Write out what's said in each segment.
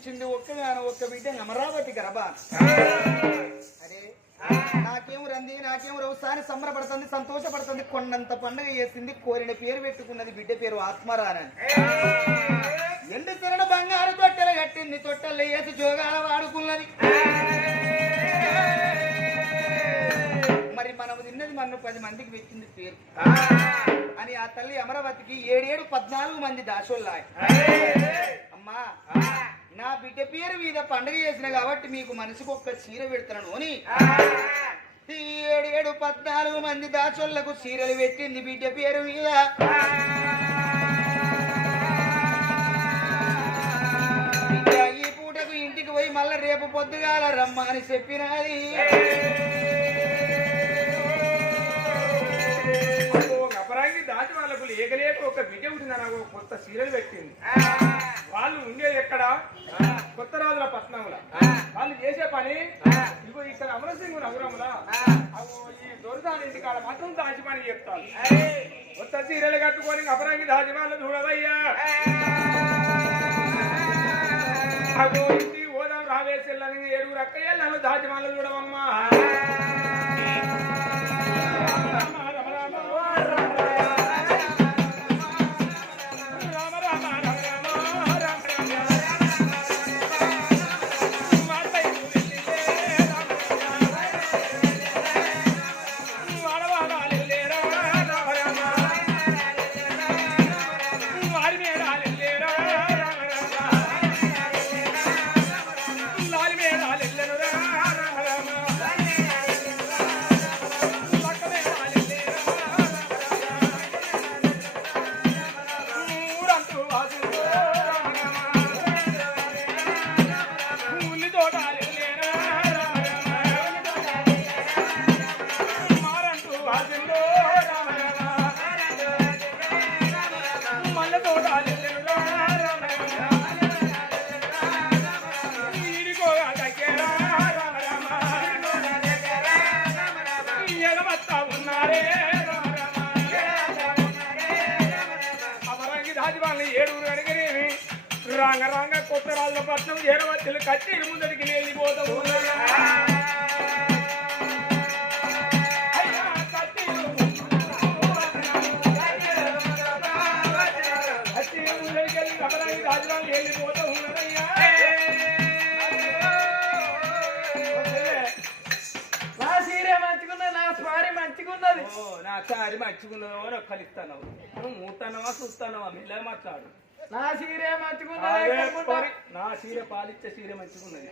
ఒక్క ఒక్క బిడ్డ అమరావతి కరబ అరే నాకేం రంది నాకేం రవుసాని సంబరపడుతుంది సంతోషపడుతుంది కొండంత పండుగ చేసింది కోరిన పేరు పెట్టుకున్నది బిడ్డ పేరు ఆత్మరానని ఎండు తిరణ బంగారు తొట్టెలు కట్టింది తొట్టెలు వేసి జోగాల వాడుకున్నది. మరి మనం తిన్నది మనం పది మందికి పెట్టింది పేరు. అని ఆ తల్లి అమరావతికి ఏడేడు పద్నాలుగు మంది దాసోళ్ళాయి అమ్మా నా బిడ్డ పేరు మీద పండుగ చేసిన కాబట్టి మీకు మనసుకు ఒక్క చీర పెడతాను అని. ఈ ఏడేడు పద్నాలుగు మంది దాచోళ్ళకు చీరలు పెట్టింది బిడ్డ పేరు మీద. ఈ పూటకు ఇంటికి పోయి మళ్ళా రేపు పొద్దుగాల రమ్మ అని చెప్పినది లేకలేక ఒక బిడ్డ ఉంటుంది నాకు కొత్త సీరియల్ పెట్టింది. వాళ్ళు ఉండేది ఎక్కడ? కొత్త రాజుల పట్నంలో వాళ్ళు చేసే పని ఇగో ఇక్కడ అమరసింగ్ నగరంలో అగో ఈ దొరదాని ఇంటి కాడ మాత్రం దాచి పని చెప్తాను కొత్త సీరియల్ కట్టుకొని అపరాంగి దాచి వాళ్ళు చూడవయ్యా అగో ఇంటి ఓదాం రావేసెల్లని ఏడుగురు అక్కయ్య నన్ను దాచి వాళ్ళు చూడవమ్మా నా సీరే మంచిగున్నది నా స్వారీ మంచిగున్నది నా సారి మంచిగున్నదో అని ఒక్కరు ఇస్తాను నువ్వు మూతానవా చూస్తానవా మాట్లాడు. నా సీరే మంచిగున్నది నా సీర పాలిచ్చే సీర మంచిగున్నది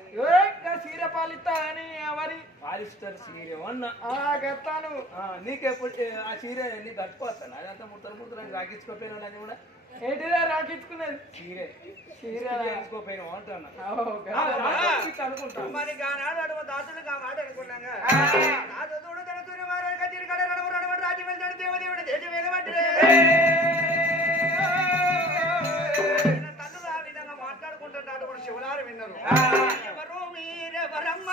సీర పాలిస్తా అని ఎవరి? పాలిస్తారు సీరే అన్న చెప్తాను నీకెప్పుడు ఆ సీర నీ కట్టుకోస్తాను అదంతా ముడతలు ముడతలు రాగించుకోపోయినా కూడా? ఏంటిదే రాకించుకున్నది చీరే. చీర. అనుకుంటా. మరి గానాడు అడుగు దాసులు కా మాట అనుకున్నాగా నా చదువుడు తనతూరి వారు కచ్చిరి కడ నడుము నడుము రాజు వెళ్తాడు దేవదేవుడు దేశం వెలబట్టిరే తల్లులు ఆ విధంగా మాట్లాడుకుంటున్నాడు కూడా శివలారు విన్నారు. ఎవరు మీరెవరమ్మ?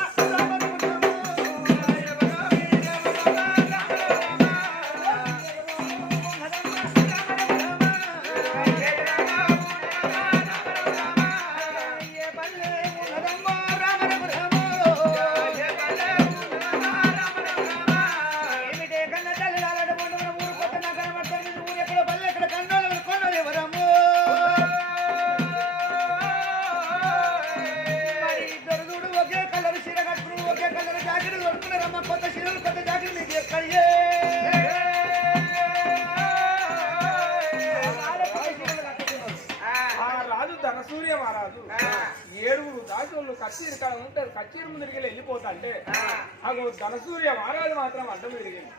ధనసూర్య మహారాజు మాత్రం అడ్డం తిరిగింది.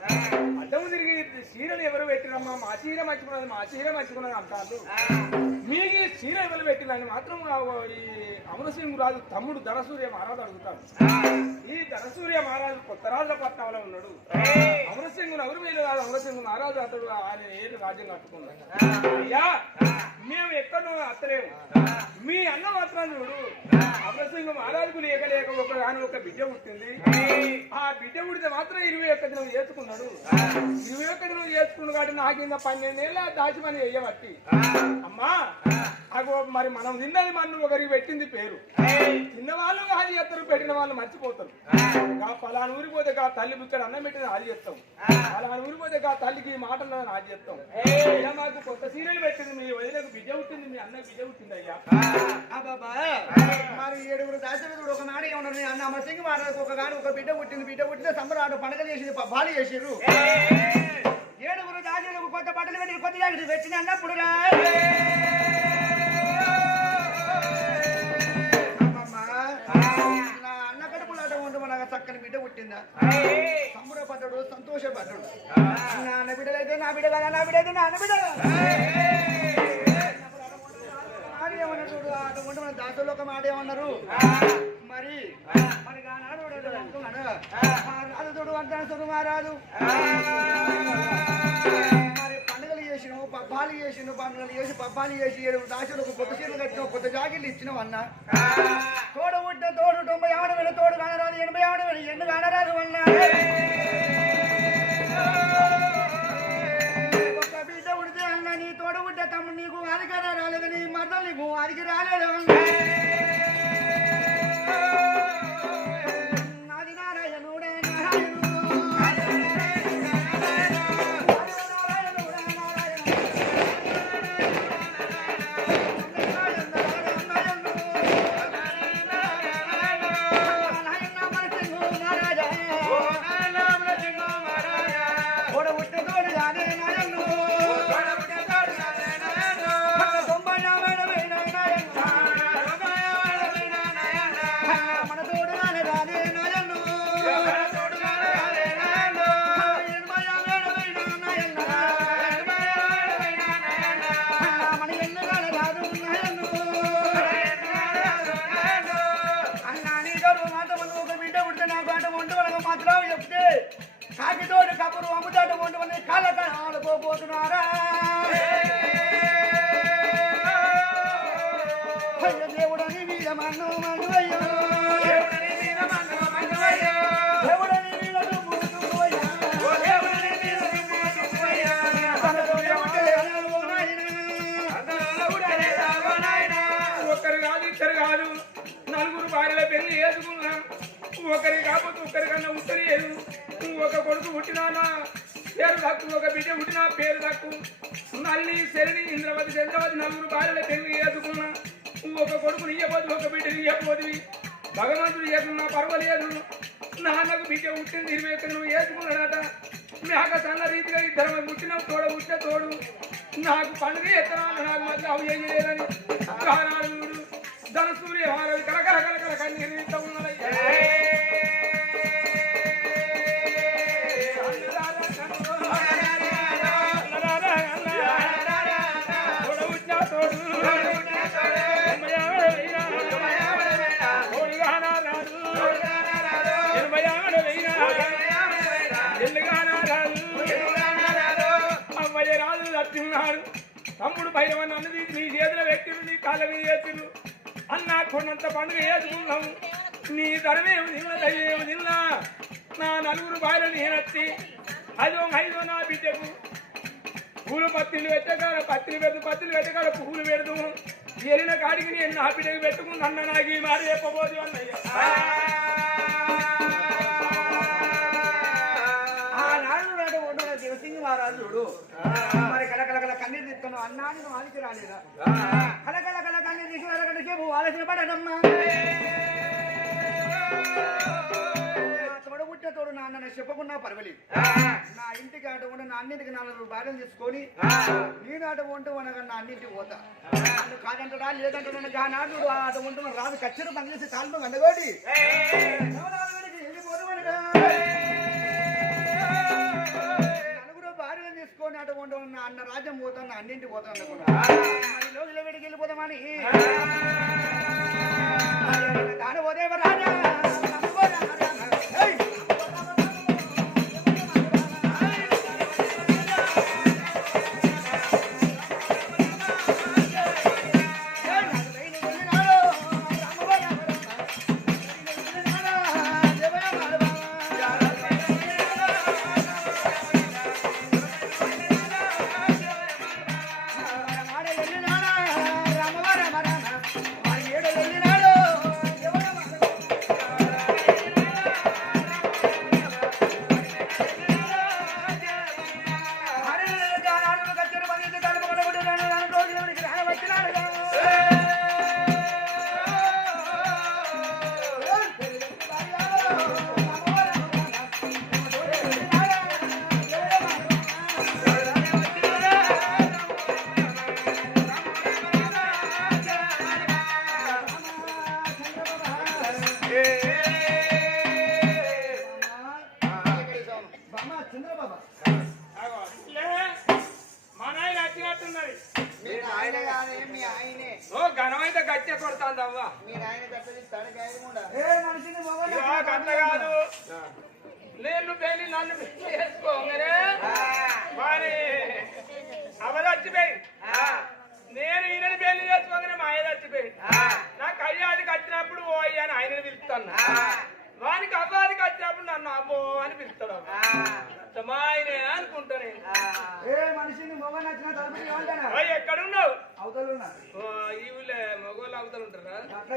అడ్డం తిరిగి చీరలు ఎవరు పెట్టిరమ్మా? మా చీర మర్చిపోన్నది మా చీర మర్చిపోన్నది అంటారు. మీకు చీర ఎవరు పెట్టినని మాత్రం ఈ అమరసింహు రాజు తమ్ముడు ధనసూర్య మహారాజు అడుగుతాడు. ఈ ధనసూర్య మహారాజు కొత్త రాజుల పట్నంలో ఉన్నాడు. అమరసింహు ఎవరు మీరు కాదు? అమరసింహు మహారాజు అతడు ఆయన ఏడు రాజ్యం కట్టుకున్నాడు. అయ్యా మేము ఎక్కడో అత్తలేము. మీ అన్న మాత్రం చూడు అమరసింహ మహారాజుకు లేక లేక ఒక గాని ఒక బిడ్డ పుట్టింది. ఆ. బిడ్డ పుడితే మాత్రం ఇరవై ఒక్క దినం చేసుకున్నాడు. ఇరవై ఒక్క దినం చేసుకున్నాడు కాబట్టి నాకు ఇంకా పన్నెండేళ్ళ దాచి పని వేయబట్టి అమ్మా అగో మరి మనం తిన్నది మనం ఒకరికి పెట్టింది పేరు. తిన్న వాళ్ళు హాలి చేస్తారు పెట్టిన వాళ్ళు మర్చిపోతారు. గా ఫలానా ఊరికి పోతే గా తల్లి ఇక్కడ అన్నం పెట్టిన హాలి చేస్తాం. ఫలానా ఊరికి పోతే గా తల్లికి ఈ మాటలు హాలి చేస్తాం. ఇలా మాకు కొత్త సీరియల్ పెట్టింది మీ వదిలకు బిడ్డ పుట్టింది మీ అన్న బిడ్డ పుట్టింది అయ్యా అబ్బాబా మరి ఏడుగురు దాచవేదుడు ఒక నాడు ఏమన్నారు? అన్న అమరసింగ్ మహారాజు ఒక గాని ఒక బిడ్డ పుట్టింది బిడ్డ పుట్టిన సంబరాడు పండగ చేసింది బాలి చేసిర్రు ఏడుగురు దాచేలకు కొత్త బట్టలు పెట్టి కొత్త జాకెట్ పెట్టిన అన్నప్పుడు రా. చక్కని బిడ్డ పుట్టిందా? సంబరపడ్డాడు సంతోషపడ్డాడు. నా అన్న బిడ్డలైతే నా బిడ్డ నా బిడ్డ నా బిడ్డ దాసులో ఒక మాట ఏమన్నారు మరి మరి ఆనాడు వాడు ఏదో అంటున్నాడు. ఆ. రాజు చూడు అంటాను చూడు మహారాజు. మరి పండుగలు చేసినావు పబ్బాలు చేసినావు పండుగలు చేసి పబ్బాలు చేసి ఏడు దాసులు ఒక కొత్త చీరలు కట్టినావు కొత్త జాకెట్లు ఇచ్చినావు అన్న. తోడు పుట్ట తోడు తొంభై ఆవిడ వేల తోడు కానరాదు ఎనభై ఆవిడ వేల ఎండు కానరాదు అన్న? తోడు పుట్ట తమ్ముడు నీకు అధికారం రాలేదు నీ నీకు అడిగి రాలేదు శరణి ఇంద్రవతి చంద్రవతి నలుగురు భార్యల పెళ్ళి చేసుకున్నా ఒక కొడుకుని ఇయ్యబోదు ఒక బిడ్డని ఇయ్యబోదివి భగవంతుడు చేసుకున్నా పర్వాలేదు నాన్నకు బిడ్డ పుట్టింది ఇరవై ఒక్క నువ్వు వేసుకున్నాడట మేక సన్న రీతిగా ఇద్దరు పుట్టిన తోడ పుట్టిన తోడు నాకు పండుగ ఎత్తనాలు నాకు మధ్య అవి ఏం చేయలేదని కారణాలు ధన సూర్య హారవి కరకర కరకర కన్నీ ఇంత ఉన్నదయ్యా. తమ్ముడు భైరవన్ అన్నది. నీ చేతుల వ్యక్తులు నీ కాళ్ళ మీద చేతులు అన్న కొన్నంత పండుగ చేసుకున్నాము నీ ధనమేమి తిన్న దయ్యేమి తిన్నా నా నలుగురు భార్యలు నేనొచ్చి అదో ఐదో నా బిడ్డకు పూలు పత్తిలు పెట్టకాడ పత్తిలు పెడదు పత్తిలు పెట్టకాడ పువ్వులు పెడదు. ఎరిన కాడికి నేను నా బిడ్డకు పెట్టుకున్న నాకు ఈ మాట చెప్పబోదు అన్నయ్య. ఆనాడు నాడు ఉండగా శివసింగ్ మహారాజు కన్నీరు తీస్తున్నావు అన్నాడు నువ్వు ఆదికి రాలేదా? కలకల కల కన్నీరు తీసి వరకటి సేపు ఆలోచన పడదమ్మా. తోడు నాన్న నాకు చెప్పకున్నా పర్వాలేదు. నా ఇంటికి అటు ఉండి నా అన్నింటికి నాలుగు భార్యలు తీసుకొని నేను అటు ఉంటూ అనగా నా అన్నింటికి పోతా. నన్ను కాదంటడా? లేదంటే నన్ను కానాడు ఉంటున్న రాదు. కచ్చరు పని చేసి కాళ్ళు గండగోడి నలుగురు భార్యలు తీసుకొని అటు ఉన్న అన్న రాజ్యం పోతాను నా అన్నింటికి పోతాను మరి లోతుల వేడికి వెళ్ళిపోదామని. దాని పోతే రాజా?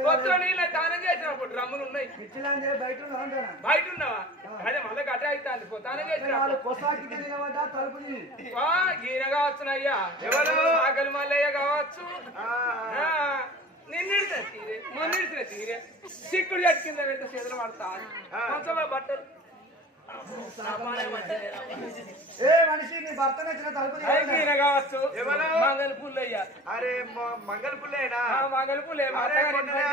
కొత్త నీళ్ళు దానం చేసినప్పుడు డ్రమ్ములు ఉన్నాయి. బయట బయట ఉన్నావా? అదే మళ్ళీ గట్ట అవుతుంది. పో దానం చేసినప్పుడు ఈయన కావచ్చునయ్యా. ఎవరు? ఆకలి మల్లయ్య కావచ్చు. ఆ, నిన్నిడితే తీరే మొన్నిడితే తీరే. సిక్కుడు చెట్టు కింద పెడితే చేతులు పడతా కొంచెం బట్టలు. ఏ మనిషి నీ భర్త నచ్చిన ఈయన కావచ్చు? మంగళ పుల్లయ్య అరే మంగళ పుల్లేనా ఆ, మంగళ పుల్లే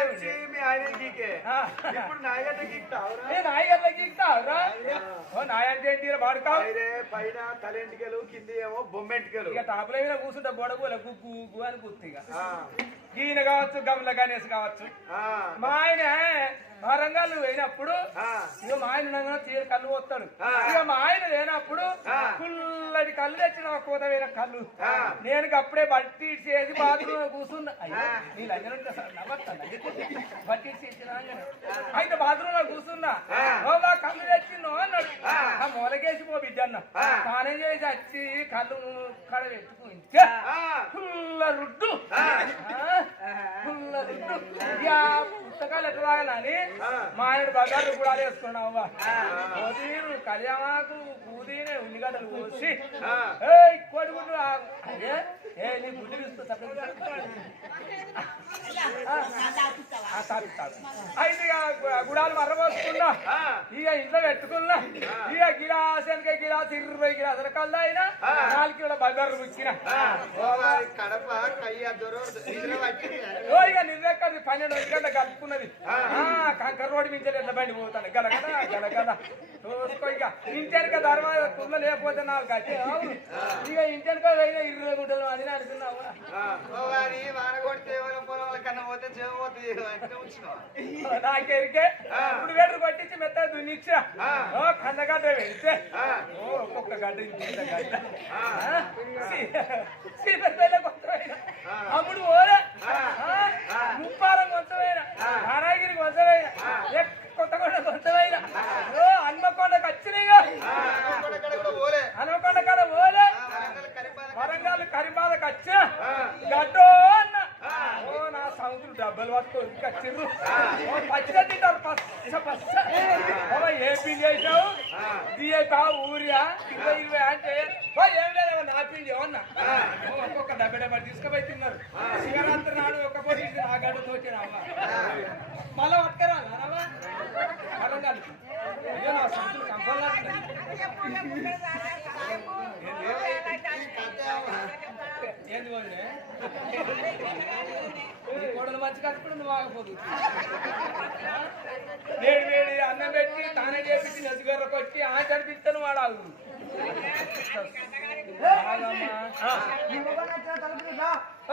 వచ్చి. మీ ఆయన గీకే. ఇప్పుడు నాయగడ్డ గీక్తావురా? ఏ నాయగర్ల గీక్తావురా? ఓ నాయ అంటే ఏంటి వాడుకావు పైరే పైన తలెంటికలు కింది ఏమో బొమ్మెంటికలు ఇక టాపుల మీద కూర్చుంటే గొడవల గుగ్గు గుగ్గు అని ఆ, ఈయన కావచ్చు గమల గణేష్ కావచ్చు. ఆ, మా ఆయన వరంగల్ పోయినప్పుడు ఆ. ఇక మా ఆయన తీరు కళ్ళు ఆ. ఇక మా ఆయన లేనప్పుడు ఆ. పుల్లటి కళ్ళు తెచ్చిన ఒక కూత వేరే కళ్ళు. నేను అప్పుడే బట్టి చేసి బాత్రూమ్ కూర్చున్నా. అయ్యో, నీ దగ్గర ఉంటే సార్ నవ్వొస్తాను. బట్టి. అయితే బాత్రూమ్లో కూర్చున్నా. కళ్ళు తెచ్చిన్నో అన్నాడు. ఆ. మూలకేసి పో బిడ్డ అన్న. తానే చేసి వచ్చి కళ్ళు కడ పెట్టుకుంటే రుడ్డు పుస్తకాలు ఎట్లా ఆ. మా ఆయన బజార్లు కూడా వేసుకున్నావా కొదీరు కళ్యాణకు పూదీనే ఉల్లిగడ్డలు కోసి ఆ. ఏ నీ అయితే గుడాలు మర్రపోసుకున్నా ఆ. ఇక ఇంట్లో పెట్టుకున్నా. ఇక గిలాస్ వెనక గిలాస్ ఇరవై గిలాసుల కల్లా అయినా. నాలుగు కిలో బజార్లు వారి కడప ఇక నిర్లెక్కది పన్నెండు గంటల కలుపుకున్నది కంకర్ రోడ్డు మించి ఎట్ల బండి పోతాను? గలగల గలగల చూసుకో ఇక. ఇంటెనక ధర్మాద కుర్ల లేకపోతే నాకు కట్టే అవును ఇక ఇంటెనక ఇరవై గుంటలు అది వాన కొడితే ఎవరో పొలం కన్నా పోతే వచ్చినావా? నాకెరికే ఇప్పుడు వేటర్ కొట్టించి మెత్త దున్నిచ్చా. ఓ కందగడ్డ పెడితే. ఓ ఒక్కొక్క గడ్డ ఇంత గడ్డ. సీతపేట కొంచెమైన అమ్ముడు ఓరే ముప్పారం కొంచెమైన నారాగిరి కొంచెమైన కొత్తకొండ కొంచెమైన ఓ హన్మకొండకు వచ్చినాయిగా కూడా పోలే. హన్మకొండ కాడ ఓరే వరంగల్ కరీంబాదకు వచ్చా గడ్డో అన్న ఓ నా సముద్రం డబ్బలు పట్టుకొని కచ్చిర్రు ఓ పచ్చిగా తింటారు పచ్చ పచ్చ. ఏం పిండి చేసావు ఊరియా? ఇరవై ఇరవై అంటే ఏం లేదు నా పిండి ఏమన్నా? ఒక్కొక్క డబ్బై డబ్బై తీసుకుపోయి తిన్నారు. శివరాత్రి నాడు ఒక్క పొడి ఆ గడ్డ తోచిన అమ్మ మళ్ళా పట్టుకరా నానవా వరంగల్. అయ్యో నా కోడలు మంచి కట్టుకుని నువ్వు ఆగపోదు వేడి వేడి అన్నం పెట్టి తానే చేపించి నదిగర్ర కొట్టి ఆ చనిపిస్తాను వాడు ఆగు.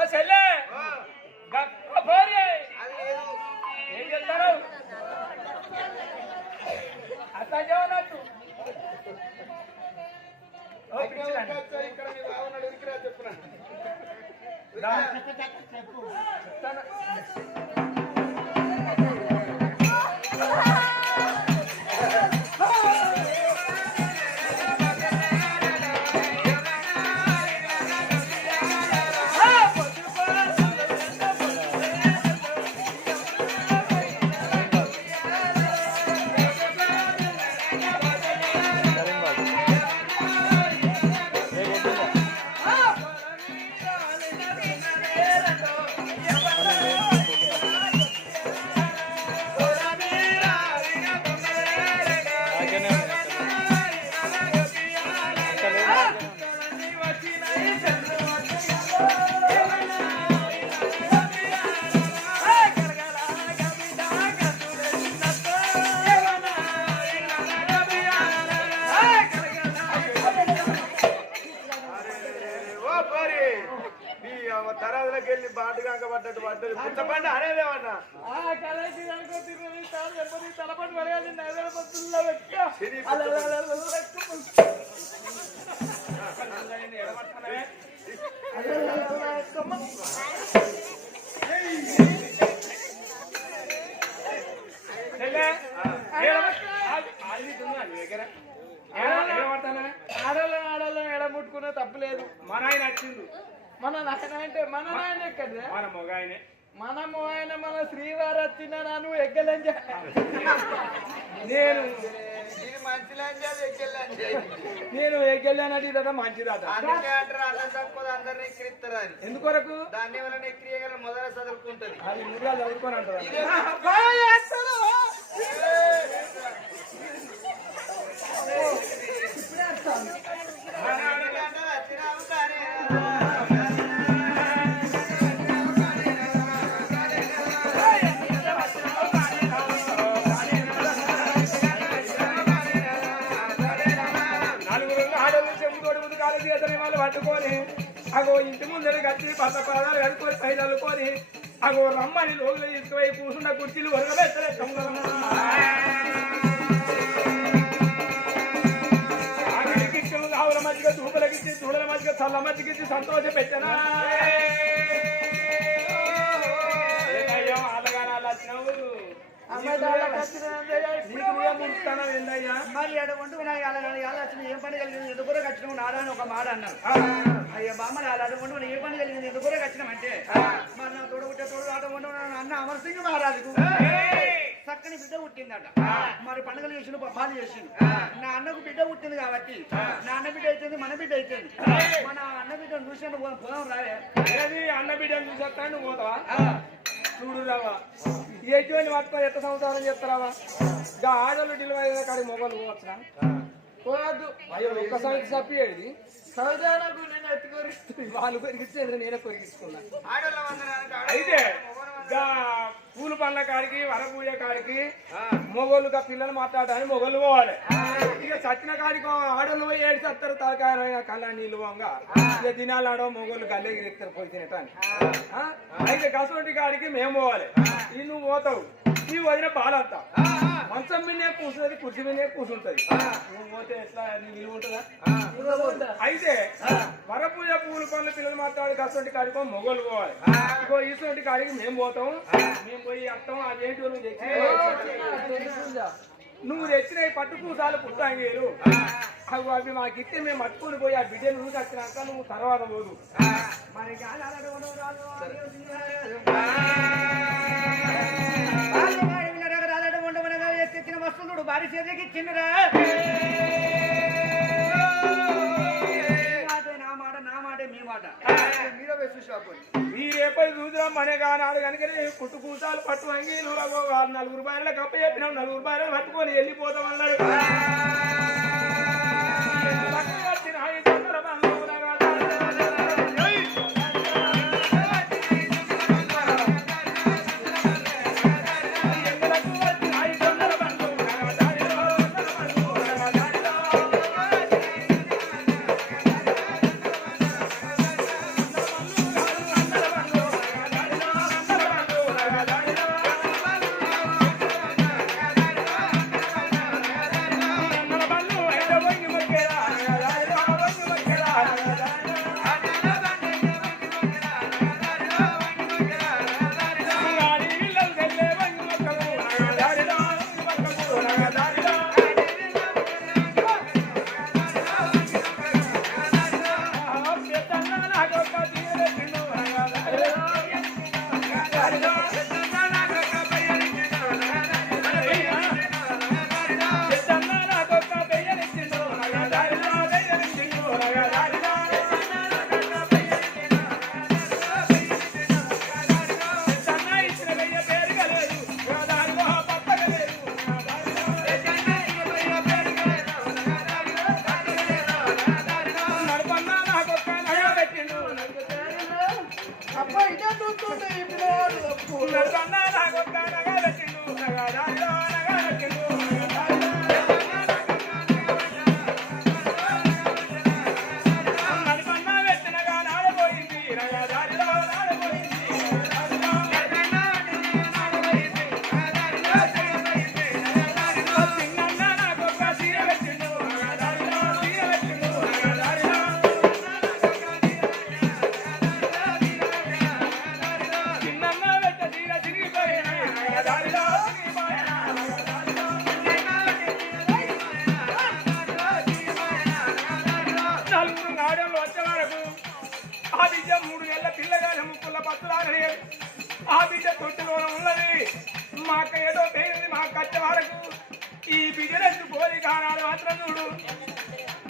చెల్లె! ఏం చెప్తారు అట్లా. ఇక్కడ మీ. చెప్తాను. పడ్డది పుచ్చపండు అనేదేమన్నా తలపడి పడేది నాయన అంటే మన నాయన ఎక్కడే మన మొగ ఆయనే మనము ఆయన మన శ్రీవారు వచ్చిన నన్ను ఎగ్గలని నేను నేను తక్కువ అందరిని ఎక్కిరిస్తారు అని. ఎందుకొరకు? దాన్ని వలన ఎక్కిరియగల మొదల చదువుకుంటది. అది ముగ్గురు చదువుకొని ఎదురు అగో ఇంటి ముందర కట్టి పక్క పాదాలు కట్టుకొని పై చల్లుకొని అగో రమ్మని లోపల తీసుకుపోయి కూర్చున్న కుర్చీలు వరగబెట్టలే ఆఖరికి ఆవుల మధ్యగా దూపలకిచ్చి చూడల మధ్యగా చల్ల మధ్యకిచ్చి సంతోష పెట్టనా మరి ఎడ వండుకున్నా ఆలోచన ఏం పని కలిగింది? ఎందుకు నాడా అని ఒక మాట అన్నారు. అయ్యా బామ్మ అలా వండుకుని ఏ పని కలిగింది? ఎందుకు ఖచ్చితం అంటే? మరి నా తోడు పుట్టే తోడు ఆట అన్న అమర్ సింగ్ మహారాజుకు చక్కని బిడ్డ పుట్టిందట. మరి పండుగలు చేసిండు పప్పాలు చేసిండు. నా అన్నకు బిడ్డ పుట్టింది కాబట్టి నా అన్న బిడ్డ అయితుంది మన బిడ్డ అయితుంది. మన అన్న బిడ్డను చూసిన రాలే ఏది అన్న బిడ్డను చూసేస్తా నువ్వు పోతావా? చూడు రావా ఎటువంటి పట్టుకొని ఎట్ట సంసారం చేస్తారావా? ఇంకా ఆడలు డెలివరీ కాడికి మొగలు పోవచ్చునా? పోవద్దు. అయ్యో ఒక్కసారి చప్పియేది సౌదాలకు నేను ఎత్తుకోరిస్తుంది వాళ్ళు కొరికిచ్చేది నేనే ఆడోళ్ళ ఆడోళ్ళ అయితే పూల పండ్ల కాడికి వరపూజ కాడికి మొగోళ్ళుగా పిల్లలు మాట్లాడడానికి మొగోళ్ళు పోవాలి. ఇక చచ్చిన కాడికి ఆడోళ్ళు పోయి ఏడు చస్తారు తలకాయ కళ్ళ నీళ్ళు పోగా. ఇక దినాలు ఆడో మొగోళ్ళు గల్లే ఎత్తారు పోయి తినటానికి. ఆ? అయితే కసోటి కాడికి మేము పోవాలి. నువ్వు పోతావు. ఈ వదిన బాలంతా మంచం మీదే కూర్చుంటది కుర్చీ మీదే కూర్చుంటది. నువ్వు పోతే ఎట్లా నీ విలువ ఉంటుందా? అయితే వరపూజ పూల పనులు పిల్లలు మాట్లాడి కసోటి కాడికో మొగోళ్ళు పోవాలి. ఇగో ఈసోటి కాడికి మేము పోతాం. మేము పోయి అత్తం అదేంటి నువ్వు తెచ్చిన పట్టు పూసాలు పుట్టాంగేలు. అవి అవి మాకు ఇస్తే మేము పట్టుకుని పోయి ఆ బిడ్డను నువ్వు వచ్చినాక నువ్వు తర్వాత పోదు. మరి వస్తువులు భారీ చేతికి ఇచ్చిందిరా నా మాట నా మాట మీ మాట. మీరే మీరేపై చూద్దాం మనే కానాడు కనుక పుట్టు కూసాలు పట్టు వంగి నలుగురు బాయల కప్ప చెప్పినావు నలుగురు బాయలు పట్టుకొని వెళ్ళిపోతాం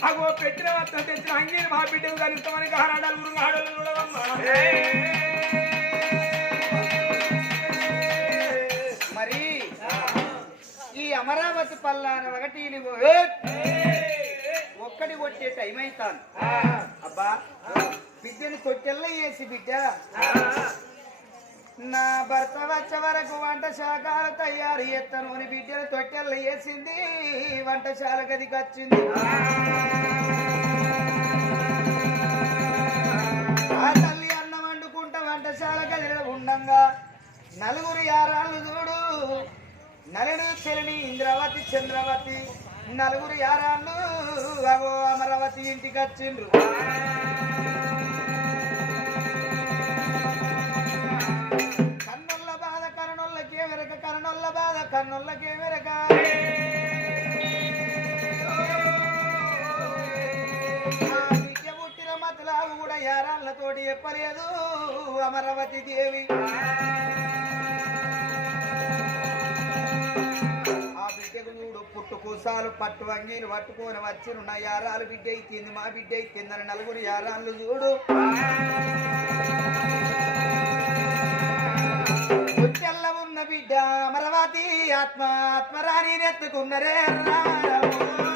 అగో పెట్టిన మాత్రం తెచ్చిన అంగీలు మా బిడ్డకు కలుగుతామని కానాడాలు గురు ఆడలు చూడవమ్మా మరి ఈ అమరావతి పల్లాన ఒకటి ఒక్కడి కొట్టే టైం అవుతాను అబ్బా బిడ్డని తొట్టెల్ల వేసి బిడ్డ. నా భర్త వచ్చే వరకు వంటశాఖ తయారు చేస్తాను. అని బిడ్డను తొట్టెల్ల వేసింది. వంటశాల గదికి వచ్చింది. ఆ తల్లి అన్నం వండుకుంటా వంటశాల గదిలో ఉండంగా. నలుగురు యారాళ్ళు చూడు. నలుడు చెలిని ఇంద్రావతి చంద్రవతి. నలుగురు యారాళ్ళు. అవో అమరావతి ఇంటికి వచ్చిండ్రు. కన్నులకే బాధ విద్య పుట్టిన మతలావు కూడా యారాళ్ళతోటి చెప్పలేదు అమరావతి దేవి ఆ బిడ్డకు చూడు పుట్టు కూసాలు పట్టు వంగీలు పట్టుకొని వచ్చిన నా యారాలు బిడ్డ అయితేంది మా బిడ్డ అయితేందని నలుగురు యారాళ్ళు చూడు ఉన్న బిడ్డ అమరవాతి ఆత్మ ఆత్మరాణి నెత్తుకున్నరే ఆత్మరాణి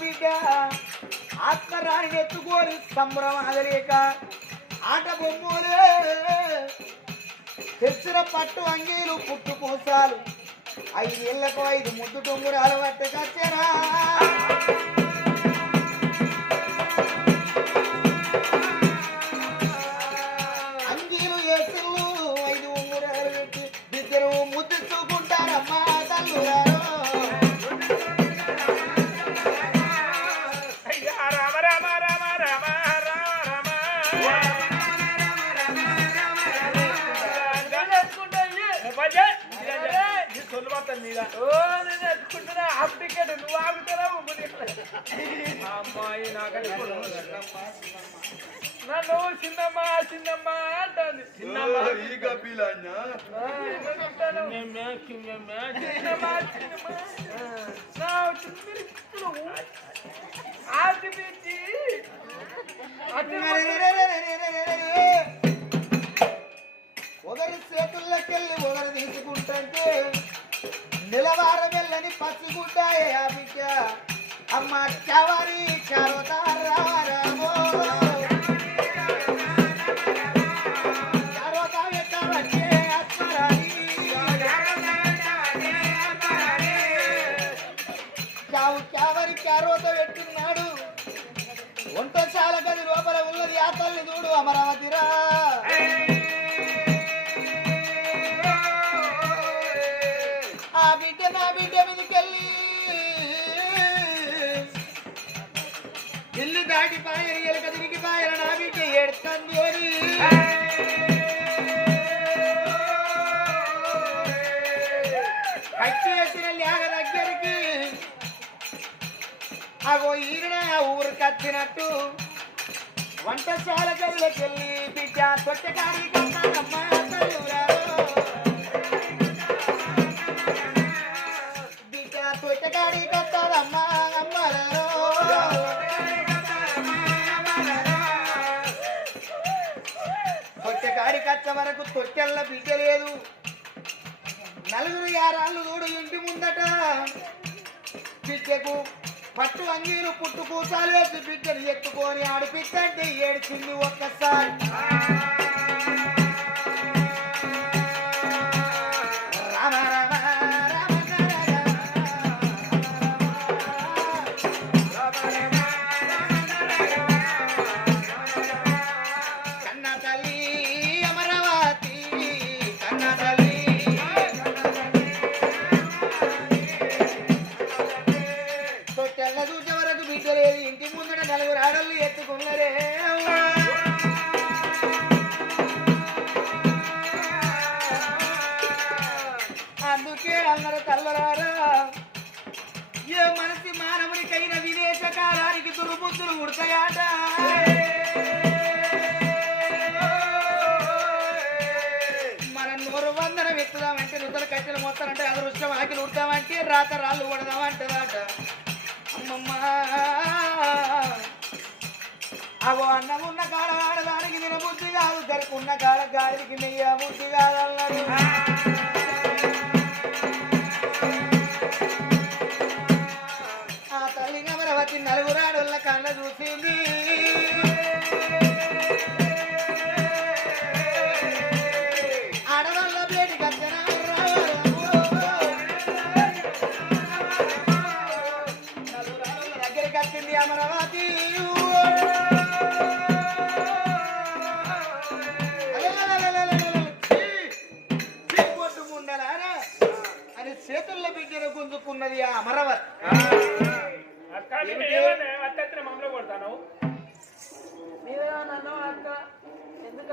బిడ్డ ఆత్మరాణి ఎత్తుకోని సంబరం అదలేక ఆట బొమ్మలే. తెచ్చిన పట్టు అంగీలు పుట్టు ఐదు ఐదేళ్ళకు ఐదు ముద్దు టొంగురాలు పట్టుకొచ్చారా నన్ను చిన్నమ్మ చిన్నమ్మ అంటుంది. చిన్నమ్మ. ఆ, ఏమంటారు? చిన్నమ్మ చిన్నమ్మ. నా పిచ్చి అతి ఒకరి చేతుల్లోకెళ్ళి ఒకరు తీసుకుంటుంటే నిలవార వెళ్ళని పచ్చుకుంటాయే ఆ బిడ్డ అమ్మ చవరి చరోతారామో చరోతా పెట్టవచ్చే పెట్టున్నాడు వంటశాల గది లోపల ఉన్నది ఆ చూడు అమరావతిరా. ఇల్లు దాటి ఎలక ఎలుక తిరిగి పాయన నా బిడ్డ ఏడుతుంది కట్టేసిన లేగ దగ్గరికి అగో ఈయన ఊరు కచ్చినట్టు వంటశాల గదిలోకెళ్ళి బిడ్డ తొట్టకాడి కమ్మ బిడ్డ తొట్టకాడి కత్తదమ్మా తొట్టకాడి వరకు తొట్టెల్ల బిడ్డ లేదు. నలుగురు యారాళ్ళు చూడు ఇంటి ముందట బిడ్డకు పట్టు అంగీలు పుట్టు కూసాలు వేసి బిడ్డను ఎత్తుకొని ఆడిపిద్దంటే ఏడిచింది ఒక్కసారి. కాదు జరుపున్న కాడ గాలికి నెయ్య బుద్ధి కాదన్నారు